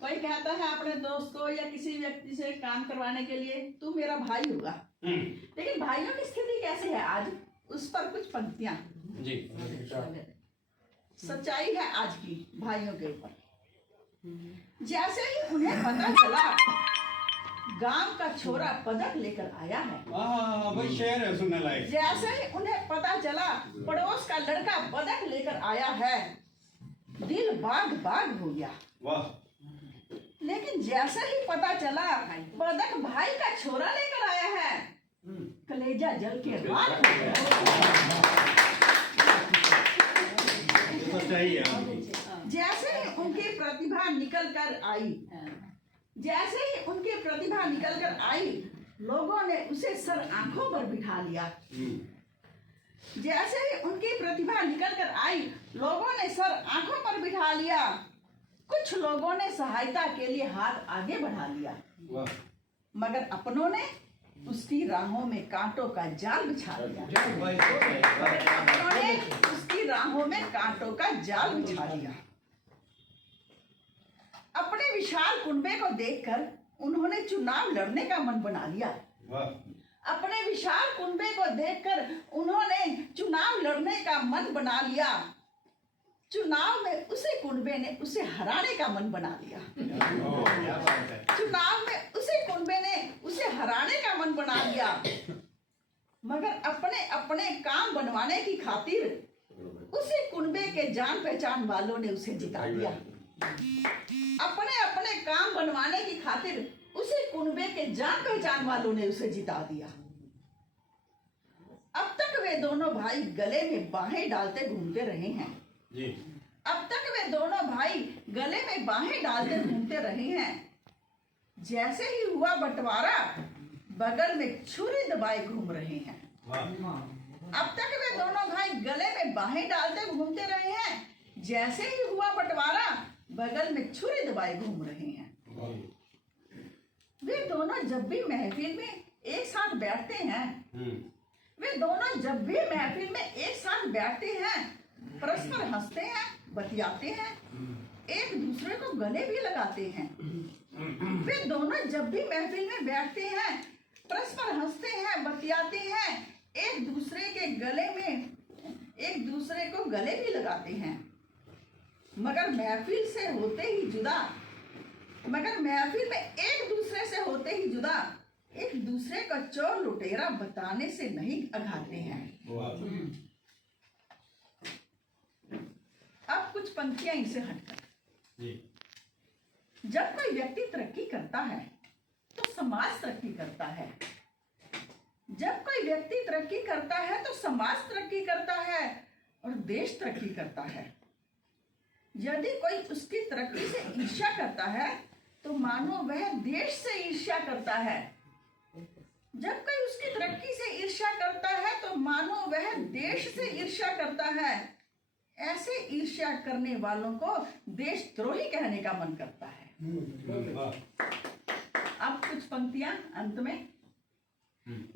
कोई कहता है अपने दोस्त को या किसी व्यक्ति से काम करवाने के लिए तू मेरा भाई होगा, लेकिन भाइयों की स्थिति कैसी है आज, उस पर कुछ पंक्तियां जी। सच्चाई है आज की भाइयों के ऊपर। जैसे ही उन्हें पता चला गांव का छोरा पदक लेकर आया है, भाई शेर है सुनने लायक। जैसे ही उन्हें पता चला पड़ोस का लड़का पदक लेकर आया है, दिल बाग बाग हो गया। वाह। लेकिन जैसे ही पता चला पदक भाई का छोरा लेकर आया है, कलेजा जल के राख हो गया। जैसे ही उनकी प्रतिभा निकल कर आई, जैसे ही उनकी प्रतिभा निकल कर आई, लोगों ने उसे सर आंखों पर बिठा लिया। जैसे ही उनकी प्रतिभा निकल कर आई, लोगों ने सर आंखों पर बिठा लिया। कुछ लोगों ने सहायता के लिए हाथ आगे बढ़ा लिया, मगर अपनों ने उसकी राहों में कांटों का जाल बिछा दिया। अपनों ने उसकी राहों में कांटों का जाल बिछा दिया। अपने विशाल कुनबे को देखकर उन्होंने चुनाव लड़ने का मन बना लिया। अपने विशाल कुनबे को देखकर उन्होंने चुनाव लड़ने का मन बना लिया। चुनाव में उसे कुनबे ने उसे हराने का मन बना लिया। चुनाव में उसे कुनबे ने उसे हराने का मन बना लिया, मगर अपने अपने काम बनवाने की खातिर उसे कुनबे के जान पहचान वालों ने उसे जिता दिया। अपने अपने काम बनवाने की खातिर उसे कुनबे के जान पहचान वालों ने उसे जिता दिया। अब तक वे दोनों भाई गले में बाहें डालते घूमते रहे हैं जी। अब तक वे दोनों भाई गले में बाहें डालते घूमते रहे हैं। जैसे ही हुआ बंटवारा, बगल में छुरी दबाए घूम रहे हैं। अब तक वे दोनों भाई गले में बाहें डालते घूमते रहे हैं। जैसे ही हुआ बंटवारा, बगल में छुरी दबाए घूम रहे हैं। वे दोनों जब भी महफिल में एक साथ बैठते हैं, वे दोनों जब भी महफिल में एक साथ बैठते हैं, परस्पर हंसते हैं, बतियाते हैं, एक दूसरे को गले भी लगाते हैं। वे दोनों जब भी महफिल में बैठते हैं, परस्पर हंसते हैं, बतियाते हैं, एक दूसरे के गले में एक दूसरे को गले भी लगाते हैं। मगर महफिल से होते ही जुदा, मगर महफिल में एक दूसरे से होते ही जुदा, एक दूसरे को चोर लुटेरा बताने से नहीं अघाते हैं। अब कुछ पंक्तियां इनसे हटकर। जब कोई व्यक्ति तरक्की करता है तो समाज तरक्की करता है। जब कोई व्यक्ति तरक्की करता है तो समाज तरक्की करता है और देश तरक्की करता है। यदि कोई उसकी तरक्की से ईर्ष्या करता है तो मानो वह देश से ईर्ष्या करता है। जब कोई उसकी तरक्की से ईर्ष्या करता है तो मानो वह देश से ईर्ष्या करता है। ऐसे ईर्ष्या करने वालों को देशद्रोही कहने का मन करता है। अब कुछ पंक्तियां अंत में।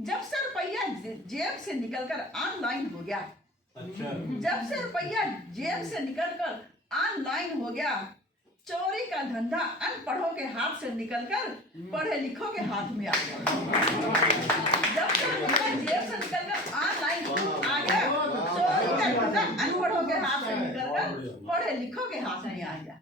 जब से रुपया जेब से निकलकर ऑनलाइन हो गया, जब से रुपया जेब से निकलकर ऑनलाइन हो गया, चोरी का धंधा अनपढ़ों के हाथ से निकलकर पढ़े लिखों के हाथ में आ गया। जब से रुपया जेब से निकलकर ऑनलाइन आ गया, चोरी का धंधा अनपढ़ों के हाथ से निकलकर पढ़े लिखों के हाथ में आ गया।